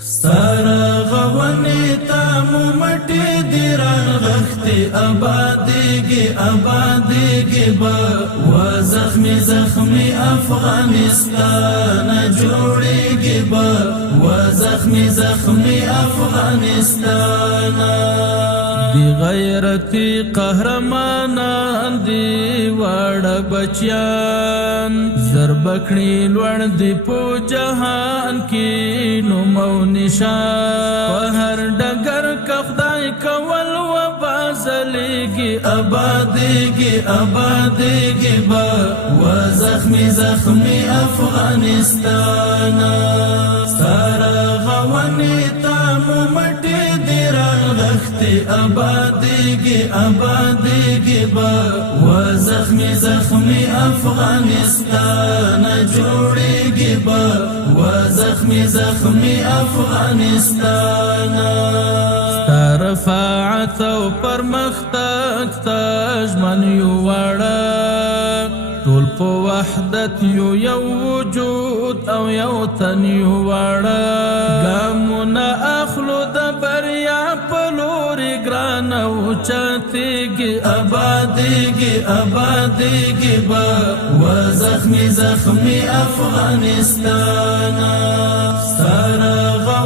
ستاره غونی تا ممټی دی رغختی آبادیگی با و زخمی زخمی افغانستان جوړیگی با و زخمی زخمی افغانستان دی غیرتی قهرمانان دی واړه بچیان زربکړي لوړ دی په جهان کې نوم او نشان په هر ډګر کې خدای کول و بازلېږي آبادېږي با و زخمی زخمی افغانستان ستاره غونې ته مو مټې دي رغښتې آبادېږي با و زخمی زخمی افغانستان جوړیږي با و زخمی زخمی افغانستان ستا رفاعت او پرمختګ ته ژمن یو واړه ټول په وحدت یو وجود او یو تن یو واړه ګامونه اخلو د بریا په لورې ګران او چاتېږي آبادېږي با و زخمی زخمی افغانستان ستاره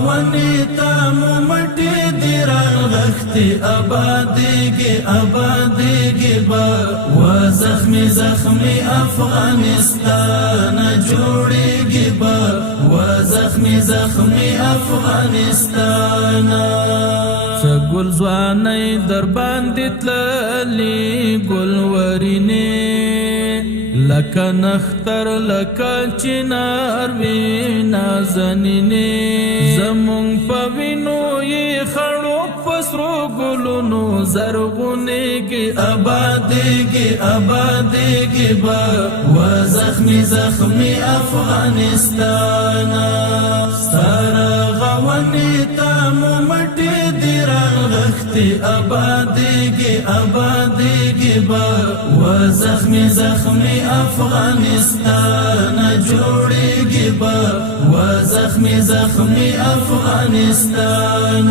غونې ته مو مټې دي رغښتې آبادېږي با و زخمی زخمی افغانستان جوړیږي با و زخمی زخمی افغانستان ګل ځواني در باندې تللي ګل ورینې لکه نختر لکه چنار وي نازنینې زمونږ په وینو یې خړو په سرو ګلونو زرغونېږي آبادېږي با و زخمی زخمی افغانستان ستاره غونې ته مو مټې دي رغښتې آبادېږي با و زخمی زخمی افغانستان جوړیږي با و زخمی زخمی افغانستان